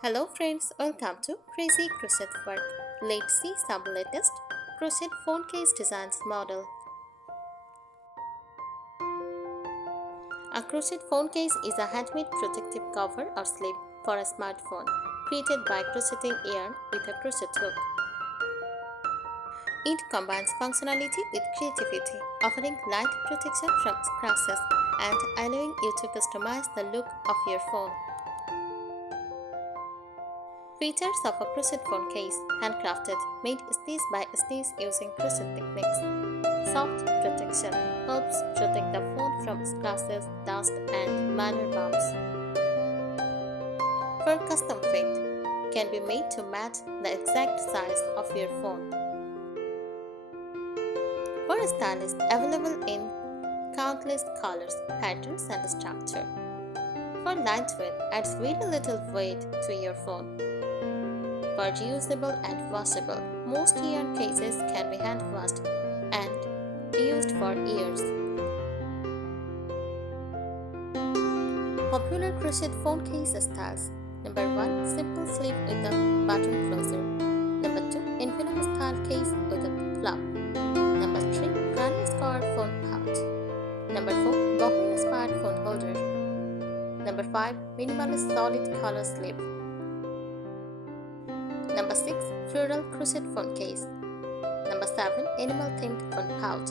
Hello friends, welcome to Crazy Crochet Work. Let's see some latest crochet phone case designs model. A crochet phone case is a handmade protective cover or sleeve for a smartphone created by crocheting yarn with a crochet hook. It combines functionality with creativity, offering light protection from scratches and allowing you to customize the look of your phone. Features of a crochet phone case, handcrafted, made stitch by stitch using crochet techniques. Soft protection helps protect the phone from scratches, dust, and minor bumps. For custom fit, can be made to match the exact size of your phone. For stylish, available in countless colors, patterns, and structure. For lightweight, adds very little weight to your phone. For reusable and washable, most yarn cases can be hand washed and used for years. Popular crochet phone case styles. Number 1. Simple sleeve with a button closer. Number 2. Envelope style case with a flap. Number 3. Granny square phone pouch. Number 4. Boho inspired phone holder. Number 5. Minimalist solid color sleeve. Number 6. Floral crochet phone case. Number 7. Animal themed phone pouch.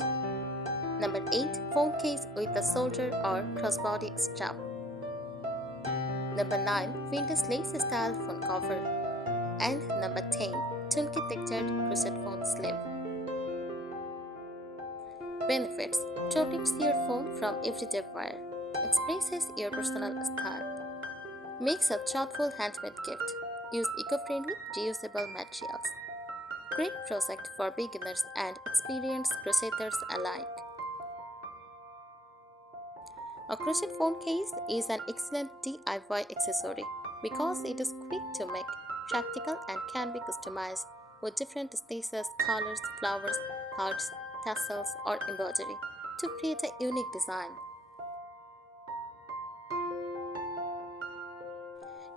Number 8. Phone case with a shoulder or crossbody strap. Number 9. Vintage lace style phone cover. And number 10. Chunky textured crochet phone sleeve. Benefits: protects your phone from everyday wear. Expresses your personal style. Makes a thoughtful handmade gift. Use eco-friendly, reusable materials. Great project for beginners and experienced crocheters alike. A crochet phone case is an excellent DIY accessory because it is quick to make, practical, and can be customized with different stitches, colors, flowers, hearts, tassels, or embroidery to create a unique design.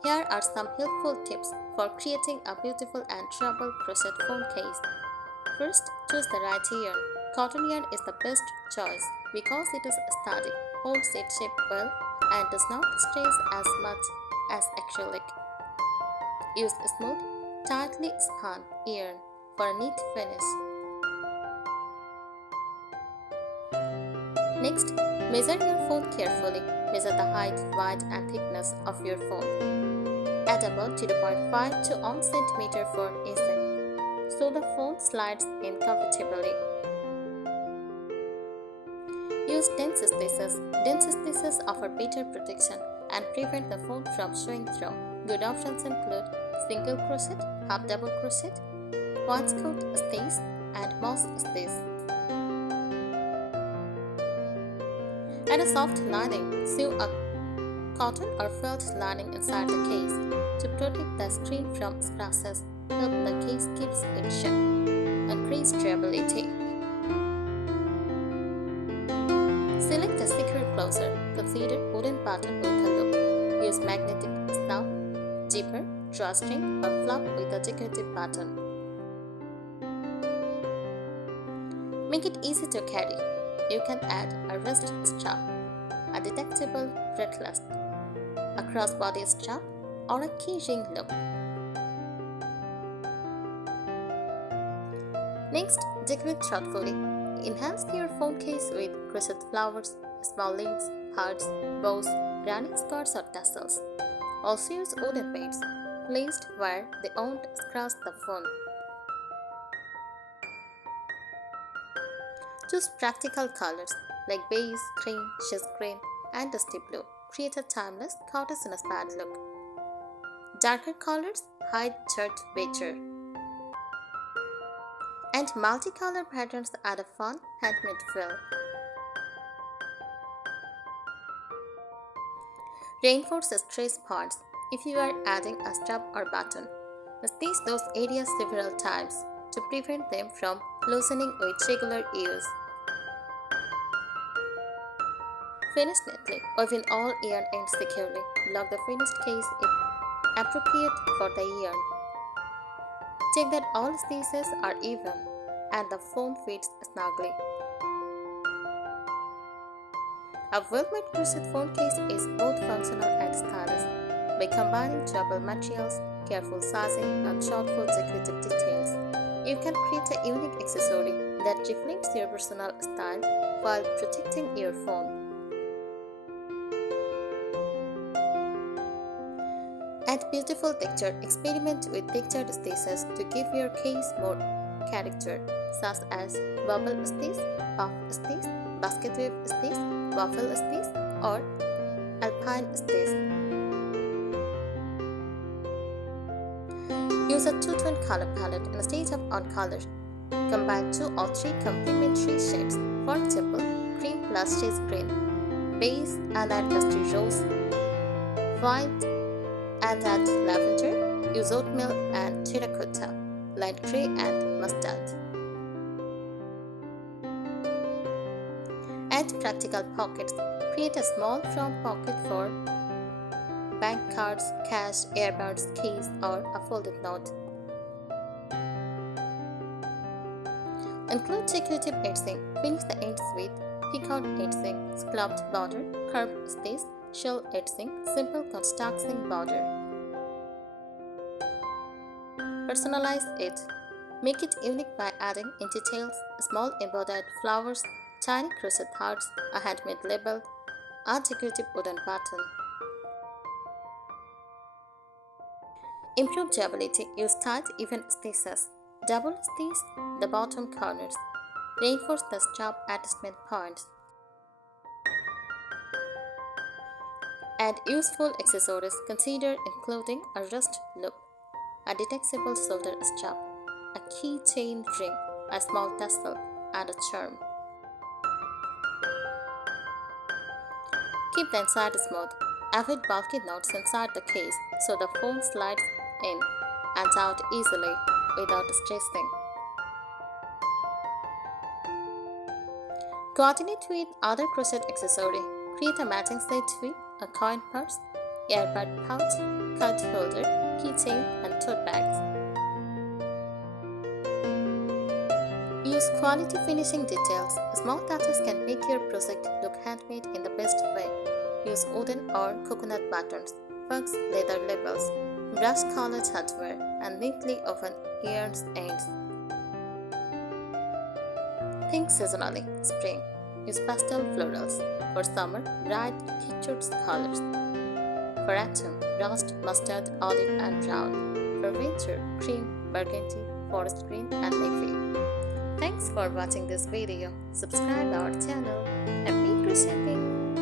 Here are some helpful tips for creating a beautiful and durable crochet phone case. First, choose the right yarn. Cotton yarn is the best choice because it is sturdy, holds its shape well, and does not stretch as much as acrylic. Use smooth, tightly spun yarn for a neat finish. Next, measure your phone carefully. Measure the height, width, and thickness of your phone. Add about 0.5 to 1 cm for easing, so the phone slides in comfortably. Use dense stitches. Dense stitches offer better protection and prevent the phone from showing through. Good options include single crochet, half double crochet, wainscot stitch, and moss stitch. Add a soft lining. Sew a cotton or felt lining inside the case to protect the screen from scratches. Help the case keeps its shape. Increase durability. Select a secure closer. Consider wooden button with a loop. Use magnetic snout, zipper, drawstring, or flap with a decorative button. Make it easy to carry. You can add a wrist strap, a detachable breathless, a crossbody strap, or a keyring loop. Next, decorate thoughtfully. Enhance your phone case with crochet flowers, small leaves, hearts, bows, granny squares, or tassels. Also use wooden beads, placed where they won't scratch the phone. Choose practical colors like beige, cream, sheet green, and dusty blue. Create a timeless, cottage-inspired look. Darker colors hide dirt better. And multicolor patterns add a fun, handmade feel. Reinforce stretch points if you are adding a strap or button. Stitch those areas several times to prevent them from loosening with regular use. Finish neatly. Weave in all yarn ends securely. Lock the finished case appropriate for the yarn. Check that all stitches are even and the phone fits snugly. A well-made crochet phone case is both functional and stylish. By combining durable materials, careful sizing, and thoughtful decorative details, you can create a unique accessory that reflects your personal style while protecting your phone. Add beautiful texture. Experiment with textured stitches to give your case more character, such as bubble stitch, puff stitch, basket weave stitch, waffle stitch, or alpine stitch. Use a two-tone color palette instead of one color. Combine 2 or 3 complementary shades, for example, cream plus shades green, beige and add dusty rose, white and add lavender, use oatmeal and terracotta, light grey and mustard. Add practical pockets. Create a small front pocket for bank cards, cash, earbuds, keys, or a folded note. Include decorative edging. Finish the ends with picoed edging, scalloped border, curved stitch, shell edging, simple constructing border. Personalize it. Make it unique by adding in details, small embroidered flowers, tiny crochet hearts, a handmade label, a decorative wooden button. Improve durability. Use tight, even stitches. Double stitch the bottom corners. Reinforce the strap attachment points. Add useful accessories. Consider including a wrist loop, a detachable shoulder strap, a keychain ring, a small tassel, and a charm. Keep the inside smooth. Avoid bulky knots inside the case so the phone slides in and out easily without stressing. Coordinate with other crochet accessory. Create a matching set with a coin purse, earbud pouch, card holder, keychain, and tote bags. Use quality finishing details. Small touches can make your project look handmade in the best way. Use wooden or coconut buttons, bugs, leather labels, brush-colored hardware, and neatly woven yarns ends. Think seasonally. Spring. Use pastel florals. For summer, bright, featured colors. For autumn, rust, mustard, olive, and brown. For winter, cream, burgundy, forest green, and navy. Thanks for watching this video. Subscribe our channel. Happy crocheting!